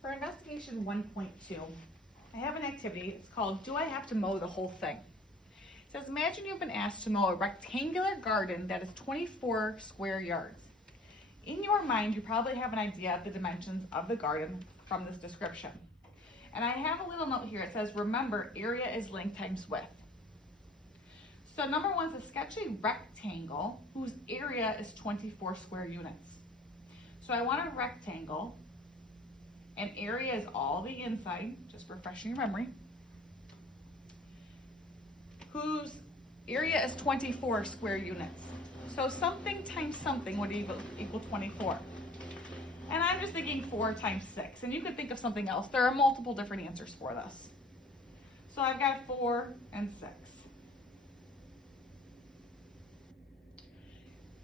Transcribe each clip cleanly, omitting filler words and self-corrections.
For investigation 1.2, I have an activity. It's called Do I Have to Mow the Whole Thing? It says, imagine you've been asked to mow a rectangular garden that is 24 square yards. In your mind, you probably have an idea of the dimensions of the garden from this description. And I have a little note here. It says, remember, area is length times width. So number one is to sketch a rectangle whose area is 24 square units. So I want a rectangle, and area is all the inside, just refreshing your memory, whose area is 24 square units. So something times something would equal 24. And I'm just thinking 4 times 6, and you could think of something else. There are multiple different answers for this. So I've got 4 and 6.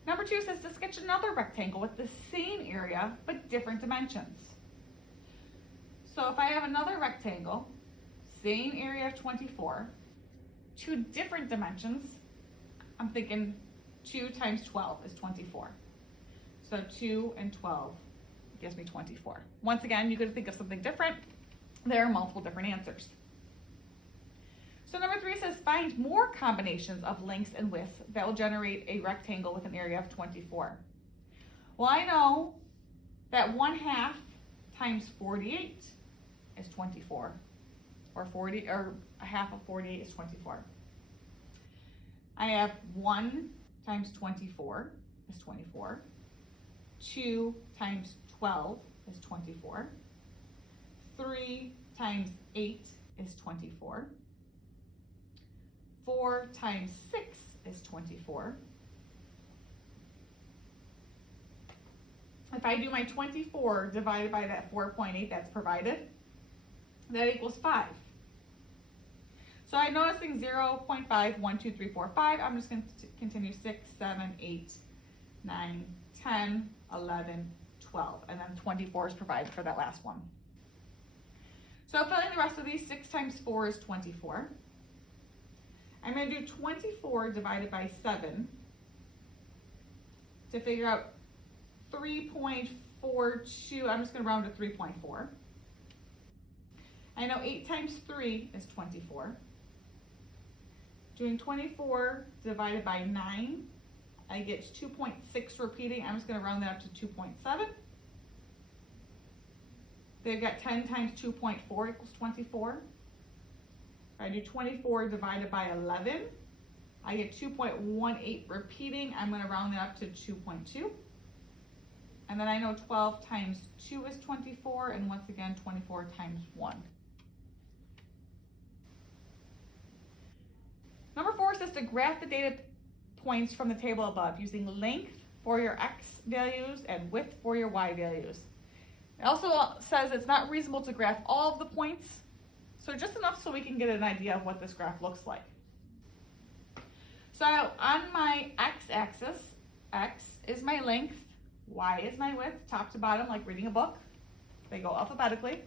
Number 2 says to sketch another rectangle with the same area but different dimensions. So if I have another rectangle, same area of 24, 2 different dimensions, I'm thinking 2 times 12 is 24. So 2 and 12 gives me 24. Once again, you could think of something different. There are multiple different answers. So number 3 says find more combinations of lengths and widths that will generate a rectangle with an area of 24. Well, I know that 1/2 times 48 is 24, or a half of 48 is 24. I have 1 times 24 is 24. 2 times 12 is 24. 3 times 8 is 24. 4 times 6 is 24. If I do my 24 divided by that 4.8 that's provided, that equals 5. So I'm noticing 0.5, 1, 2, 3, 4, 5. I'm just going to continue 6, 7, 8, 9, 10, 11, 12. And then 24 is provided for that last one. So filling the rest of these, 6 times 4 is 24. I'm going to do 24 divided by 7 to figure out 3.42. I'm just going to round to 3.4. I know 8 times 3 is 24. Doing 24 divided by 9, I get 2.6 repeating. I'm just going to round that up to 2.7. They've got 10 times 2.4 equals 24. If I do 24 divided by 11, I get 2.18 repeating. I'm going to round that up to 2.2. And then I know 12 times 2 is 24, and once again, 24 times 1. Number 4 says to graph the data points from the table above using length for your x values and width for your y values. It also says it's not reasonable to graph all of the points, so just enough so we can get an idea of what this graph looks like. So on my x-axis, x is my length, y is my width, top to bottom, like reading a book. They go alphabetically.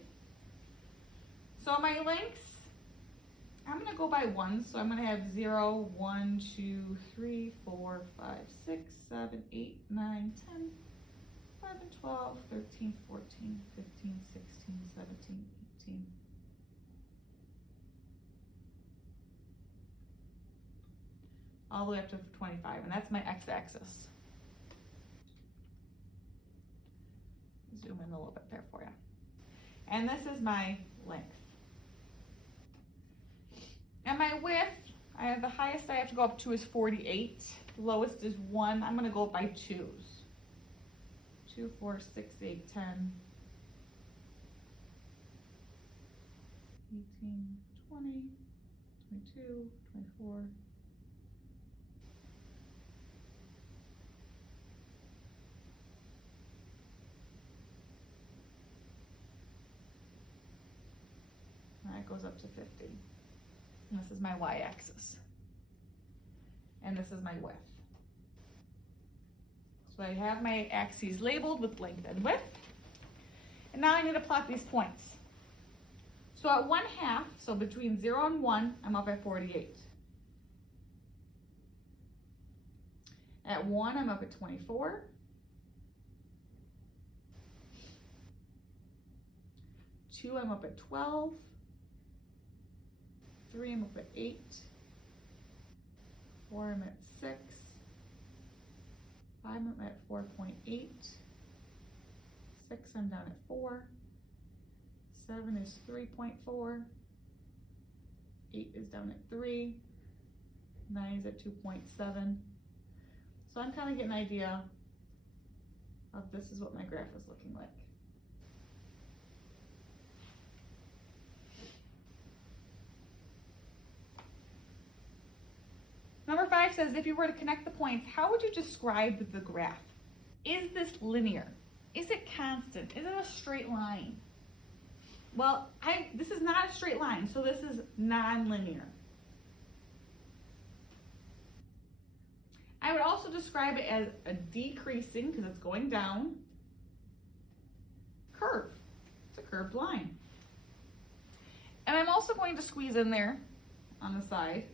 So my lengths, I'm going to go by ones, so I'm going to have 0, 1, 2, 3, 4, 5, 6, 7, 8, 9, 10, 11, 12, 13, 14, 15, 16, 17, 18. All the way up to 25, and that's my x-axis. Zoom in a little bit there for you. And this is my length. And my width, I have the highest I have to go up to is 48. The lowest is 1. I'm going to go up by 2s. 2, 4, 6, 8, 10, 18, 20, 22, 24. That goes up to 50. And this is my y-axis. And this is my width. So I have my axes labeled with length and width. And now I need to plot these points. So at 1/2, so between 0 and 1, I'm up at 48. At 1, I'm up at 24. 2, I'm up at 12. 3, I'm up at 8. 4, I'm at 6. 5, I'm at 4.8. 6, I'm down at 4. 7 is 3.4. 8 is down at 3. 9 is at 2.7. So I'm kind of getting an idea of this is what my graph is looking like. Number 5 says, if you were to connect the points, how would you describe the graph? Is this linear? Is it constant? Is it a straight line? Well, this is not a straight line, so this is non-linear. I would also describe it as a decreasing, because it's going down, curve. It's a curved line. And I'm also going to squeeze in there on the side,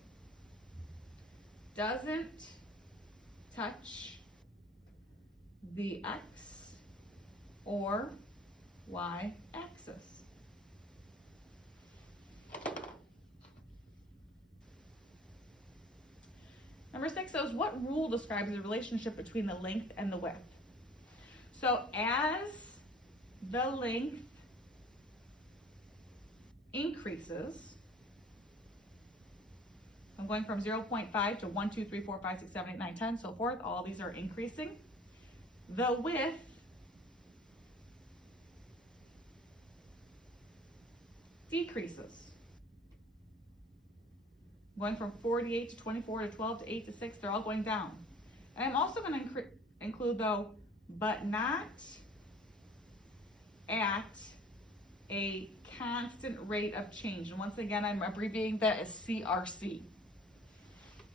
doesn't touch the X or Y axis. Number 6 says, what rule describes the relationship between the length and the width? So as the length increases, I'm going from 0.5 to 1, 2, 3, 4, 5, 6, 7, 8, 9, 10, so forth. All these are increasing. The width decreases. I'm going from 48 to 24 to 12 to 8 to 6. They're all going down. And I'm also going to include, though, but not at a constant rate of change. And once again, I'm abbreviating that as CRC.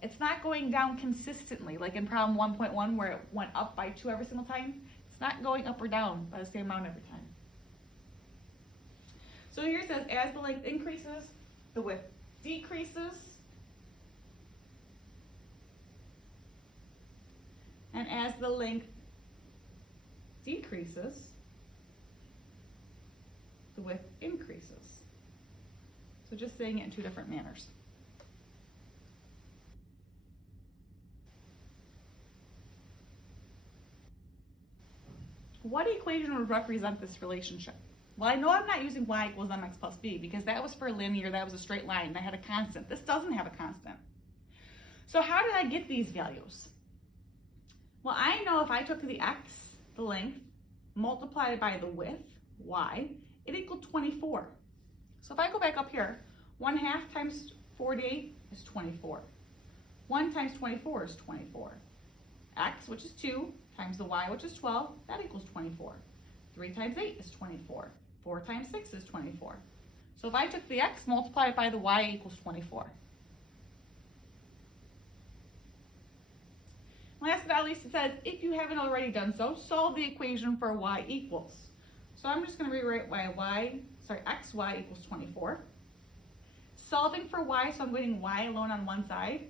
It's not going down consistently, like in problem 1.1 where it went up by 2 every single time. It's not going up or down by the same amount every time. So here it says, as the length increases, the width decreases. And as the length decreases, the width increases. So just saying it in 2 different manners. What equation would represent this relationship? Well, I know I'm not using y equals mx plus b because that was for linear, that was a straight line, and I had a constant. This doesn't have a constant. So how did I get these values? Well, I know if I took the x, the length, multiplied by the width, y, it equaled 24. So if I go back up here, 1/2 times 48 is 24. 1 times 24 is 24. X, which is 2, times the y, which is 12, that equals 24. 3 times 8 is 24. 4 times 6 is 24. So if I took the x, multiplied by the y equals 24. Last but not least, it says, if you haven't already done so, solve the equation for y equals. So I'm just going to rewrite xy equals 24. Solving for y, so I'm getting y alone on one side.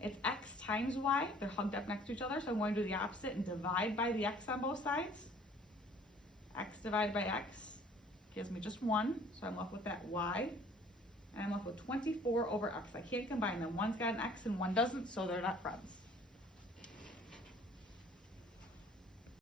It's x times y. They're hugged up next to each other, so I'm going to do the opposite and divide by the x on both sides. X divided by x gives me just 1, so I'm left with that y. And I'm left with 24 over x. I can't combine them. One's got an x and one doesn't, so they're not friends.